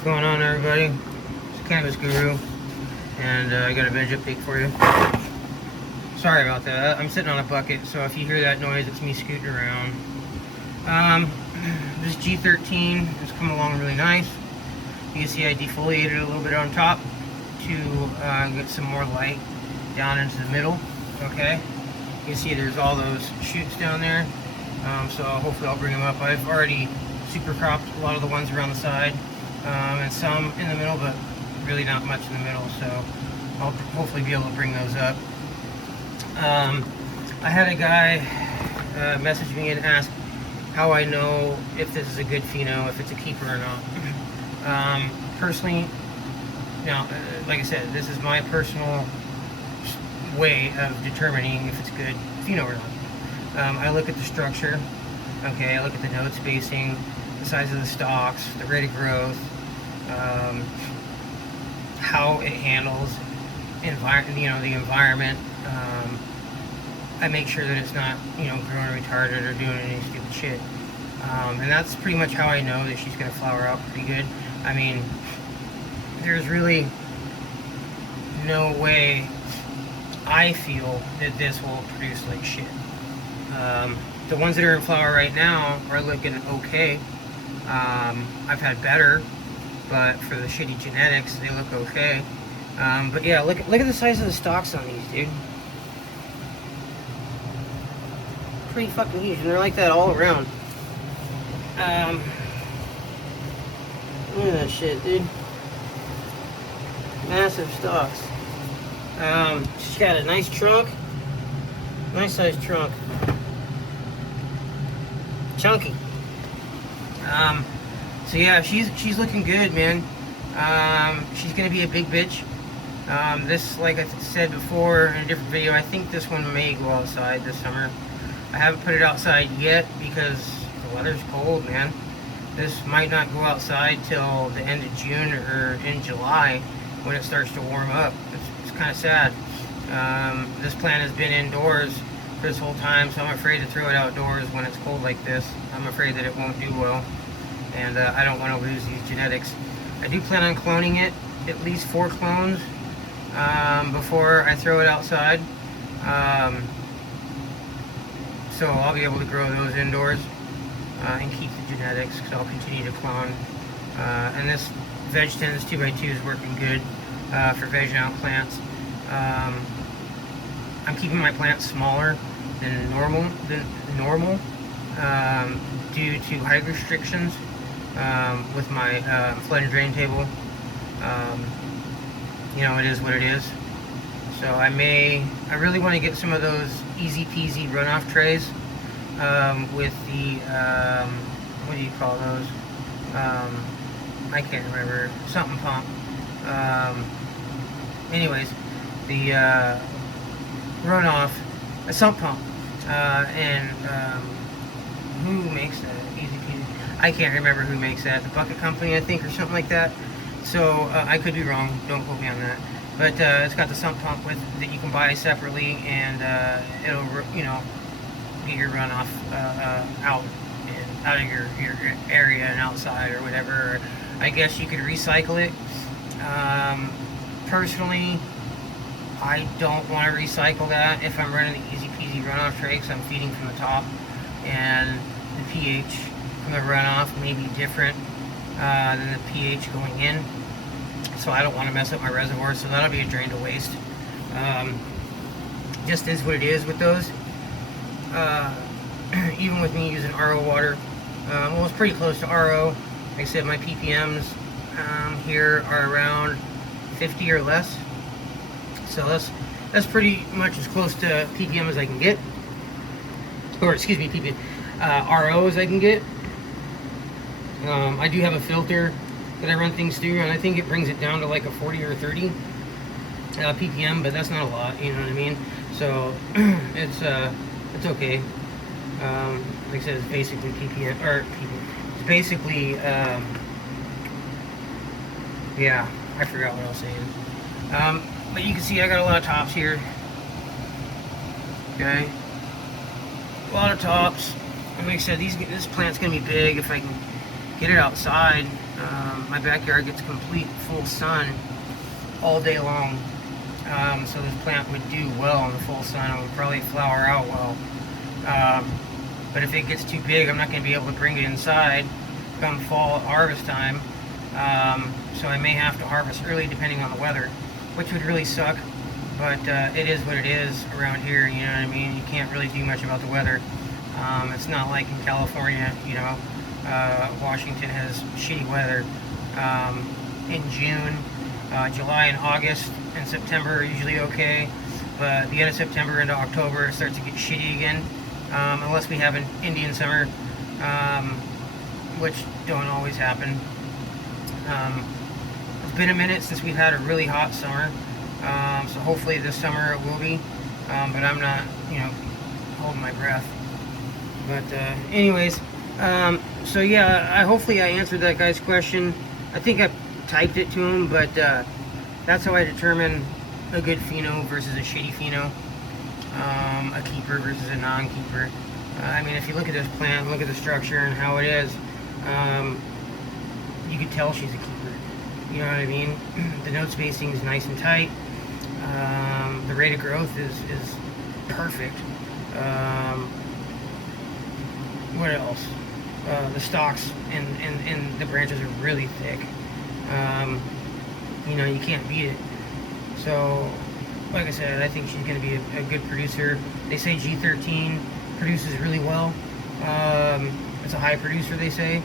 What's going on, everybody? It's Cannabis Guru, and I got a veg update for you. Sorry about that. I'm sitting on a bucket, so if you hear that noise, it's me scooting around. This G13 has come along really nice. You can see I defoliated a little bit on top to get some more light down into the middle. Okay, you can see there's all those shoots down there. So hopefully I'll bring them up. I've already super cropped a lot of the ones around the side, and some in the middle, but really not much in the middle, so I'll hopefully be able to bring those up. I had a guy message me and ask how I know if this is a good pheno, if it's a keeper or not. Personally, now, like I said, this is my personal way of determining if it's good pheno or not. I look at the structure, okay, I look at the node spacing, the size of the stalks, the rate of growth, how it handles the environment. I make sure that it's not, growing retarded or doing any stupid shit. And that's pretty much how I know that she's going to flower out pretty good. I mean, there's really no way I feel that this will produce like shit. The ones that are in flower right now are looking okay. I've had better, but for the shitty genetics, they look okay. But yeah, look at the size of the stalks on these, dude. Pretty fucking huge, and they're like that all around. Look at that shit, dude. Massive stalks. She's got a nice trunk. Nice sized trunk. Chunky. So yeah, she's looking good, man. She's gonna be a big bitch. This, like I said before in a different video, I think this one may go outside this summer. I haven't put it outside yet because the weather's cold, man. This might not go outside till the end of June or in July when it starts to warm up. It's kind of sad. This plant has been indoors for this whole time, so I'm afraid to throw it outdoors when it's cold like this. I'm afraid that it won't do well, and I don't want to lose these genetics. I do plan on cloning it, at least 4 clones, before I throw it outside. So I'll be able to grow those indoors and keep the genetics, because I'll continue to clone. And this Veg 10, this 2x2 is working good for vegging out plants. I'm keeping my plants smaller than normal due to height restrictions with my flood and drain table. It is what it is. So I really want to get some of those easy peasy runoff trays with the what do you call those? I can't remember, something pump. Anyways, the runoff, a sump pump, and who makes that? Easy peasy. I can't remember who makes that. The Bucket Company, I think, or something like that. So I could be wrong. Don't quote me on that. But it's got the sump pump that you can buy separately, and it'll get your runoff out of your area and outside or whatever. I guess you could recycle it. Personally, I don't want to recycle that if I'm running the easy peasy runoff tray, because I'm feeding from the top, and the pH from the runoff may be different than the pH going in. So I don't want to mess up my reservoir, so that'll be a drain to waste. Just is what it is with those. Even with me using RO water, well, it's pretty close to RO. Like I said, my ppms here are around 50 or less. So that's pretty much as close to ppm as I can get, or excuse me, RO as I can get. I do have a filter that I run things through, and I think it brings it down to like a 40 or 30 ppm, but that's not a lot, you know what I mean? So it's okay. Like I said, it's basically ppm, or it's basically yeah, I forgot what I was saying. But you can see I got a lot of tops here. Okay, a lot of tops. And like I said, this plant's gonna be big if I can get it outside. My backyard gets complete full sun all day long. So this plant would do well in the full sun. It would probably flower out well. But if it gets too big, I'm not going to be able to bring it inside come fall harvest time. So I may have to harvest early depending on the weather, which would really suck. But it is what it is around here, you know what I mean? You can't really do much about the weather. It's not like in California, you know. Washington has shitty weather. In June, July and August and September are usually okay, but the end of September into October it starts to get shitty again, unless we have an Indian summer, which don't always happen. It's been a minute since we've had a really hot summer, so hopefully this summer it will be, but I'm not, you know, holding my breath. But anyways, so yeah, hopefully I answered that guy's question. I think I typed it to him, but that's how I determine a good pheno versus a shitty pheno, a keeper versus a non-keeper. I mean, if you look at this plant, look at the structure and how it is, you can tell she's a keeper. You know what I mean? The node spacing is nice and tight. The rate of growth is perfect. What else? The stalks and the branches are really thick. You know, you can't beat it. So, like I said, I think she's going to be a good producer. They say G13 produces really well. It's a high producer, they say.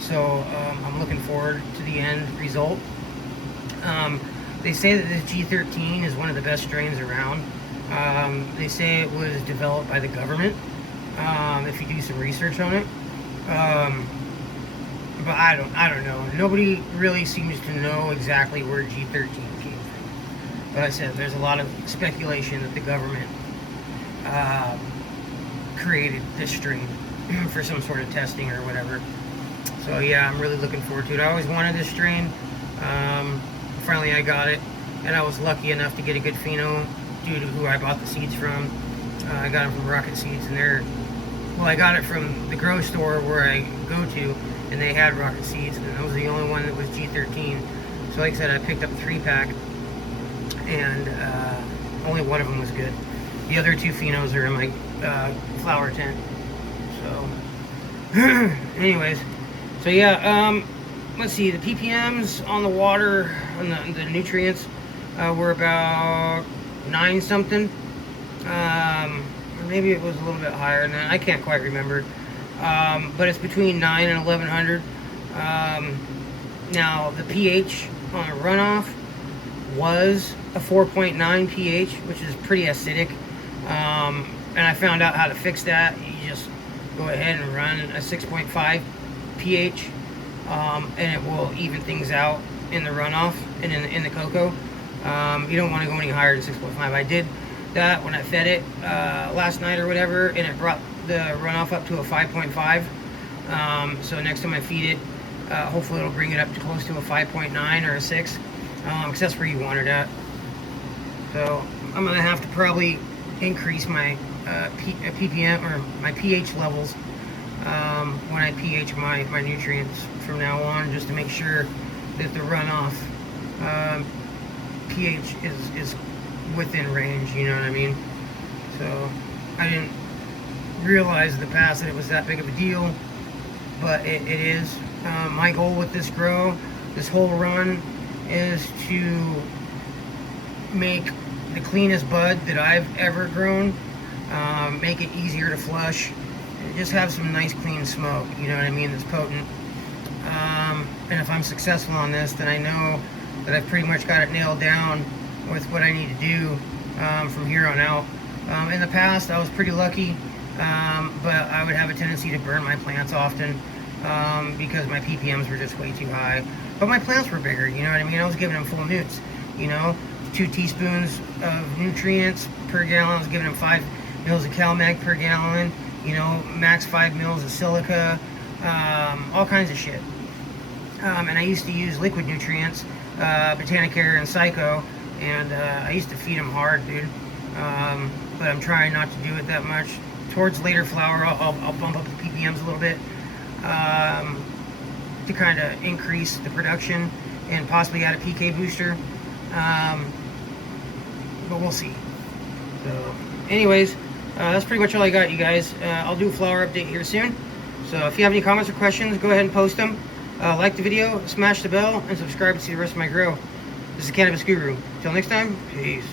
So, I'm looking forward to the end result. They say that the G13 is one of the best strains around. They say it was developed by the government, if you do some research on it. But I don't know. Nobody really seems to know exactly where G13 came from. But I said there's a lot of speculation that the government created this strain for some sort of testing or whatever. So yeah, I'm really looking forward to it. I always wanted this strain. Finally I got it, and I was lucky enough to get a good pheno due to who I bought the seeds from. I got them from Rocket Seeds, and I got it from the grow store where I go to, and they had Rocket Seeds, and that was the only one that was G13. So like I said, I picked up a 3-pack, and only one of them was good. The other 2 phenos are in my flower tent. So, anyways, so yeah, let's see, the ppms on the water, on the nutrients, were about 9 something. Maybe it was a little bit higher than that. I can't quite remember. But it's between 9 and 1100. Now, the pH on a runoff was a 4.9 pH, which is pretty acidic. And I found out how to fix that. You just go ahead and run a 6.5 pH, and it will even things out in the runoff and in the cocoa. You don't want to go any higher than 6.5. I did that when I fed it last night or whatever, and it brought the runoff up to a 5.5. So next time I feed it, hopefully it'll bring it up to close to a 5.9 or a 6, because that's where you want it at. So I'm gonna have to probably increase my ppm or my pH levels when I pH my nutrients from now on, just to make sure that the runoff pH is within range, you know what I mean? So I didn't realize in the past that it was that big of a deal, but it is. My goal with this grow, this whole run, is to make the cleanest bud that I've ever grown, make it easier to flush, and just have some nice clean smoke, you know what I mean, that's potent. And if I'm successful on this, then I know that I've pretty much got it nailed down with what I need to do from here on out. In the past, I was pretty lucky, but I would have a tendency to burn my plants often because my ppms were just way too high. But my plants were bigger, you know what I mean? I was giving them full newts, you know, 2 teaspoons of nutrients per gallon. I was giving them 5 mils of CalMag per gallon, you know, max 5 mils of silica, all kinds of shit. And I used to use liquid nutrients, Botanicare and Psycho, and I used to feed them hard, dude. But I'm trying not to do it that much. Towards later flower, I'll bump up the ppms a little bit. to kind of increase the production and possibly add a PK booster. But we'll see. So anyways, that's pretty much all I got, you guys. I'll do a flower update here soon. So if you have any comments or questions, go ahead and post them. Like the video, smash the bell, and subscribe to see the rest of my grow. This is Cannabis Guru. Till next time, peace.